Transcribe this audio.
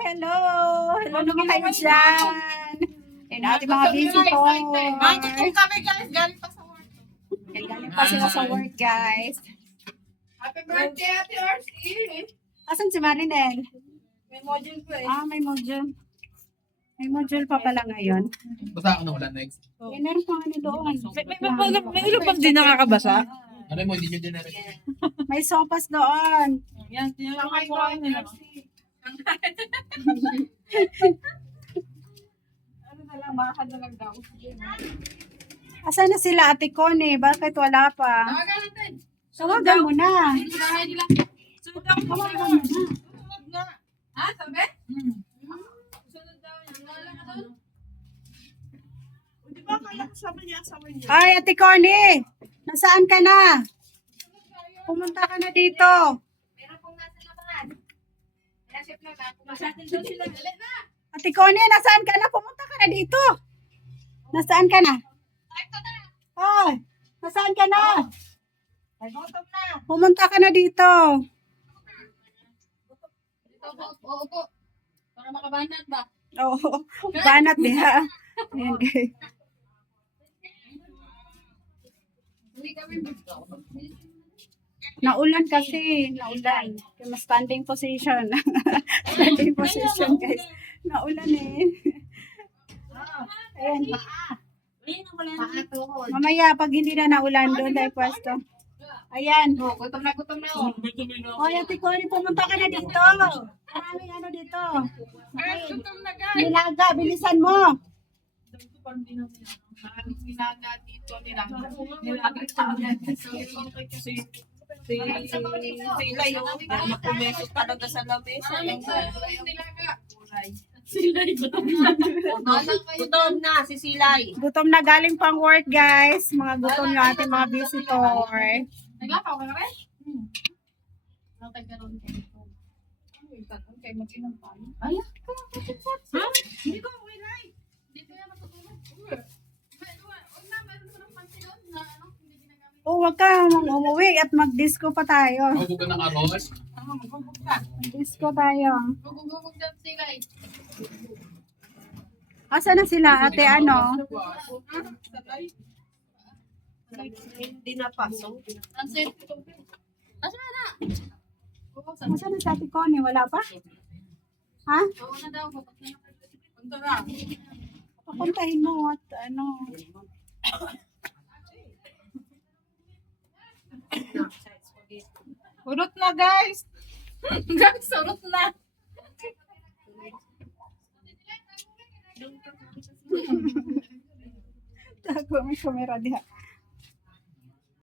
hello! Hello naman kayo dyan! Yan ating mga visitors. Makikita kami guys, galing pa sa work. Galing pa sila sa work, guys. Happy birthday, Ate Arcy! Asan si Marinel? May module ko eh. Ah, may module. May module pa pala ngayon. Basta ako na wala next. Meron pa ano doon. May ulo pang di nakakabasa. Ano mo, hindi nyo din narin. May sopas doon. Yan, Sangay ko, Ate Arcy. Ano na lang, baka na lang daw. Asan na sila Ate Connie? Bakit wala pa? Tawagan natin. Tawagan mo na. Bahay nila. Sunod daw. Tawagan mo na. Sunod na. Ha? Sabi? Sunod daw niya. Wala ka doon? Di ba kaya sabi niya asawa niya? Ay, Ate Connie! Nasaan ka na? Pumunta ka na dito. Meron pong nasa labahan. Nasip na ba? Pumasatin daw sila. Dali na. Ate Connie, nasaan ka na? Pumunta ka na dito. Nasaan ka na? Ay, ito na. Ay, nasaan ka na? Ay, gutom na. Pumunta ka na dito. Dito po. Oo po. Para makabanat ba? Oo, banat diha. Ayan, guys. Hindi kami. Naulan kasi, naulan. Kaya mas standing position. Standing position, guys. Naulan eh. Ayan. Paatuhon. Mamaya, pag hindi na naulan, doon tayo pwesto. Ayan. Oh, gutom na gutom na. Oh. O, Ate Connie, pumunta ka na dito. Maraming ano dito. Guys, gutom na guys. Nilaga, bilisan mo. Maraming nilaga dito. Nilaga Sila yung napumesok talaga sa lamesa. nilaga. Silay, gutom na si Silay. Gutom na galing pang work, guys. Mga gutom yung ating mga visitor. Naglapaw ka na rin? Natagkaroon ka nito. Okay, mag-inom tayo. Ay, ha? Hindi ko wilay. Hindi ko yan matutulog. Huwag na, meron ko ng panty doon na ano, hindi ginagamit. O, wag ka umuwi at mag-disco pa tayo. Ako ka ng arroz. Magubog ka. Mag-disco tayo. Magubog daw sila eh. Asa na sila, ate ano? Sabay. Hindi napasok. Sunset. Asa na? Oo, Asa na si ate Connie? Wala pa? Ha? Oo na daw. Punta na. Papuntahin mo at ano. Urot na guys. Guys, urot na. Tago may kamera diha.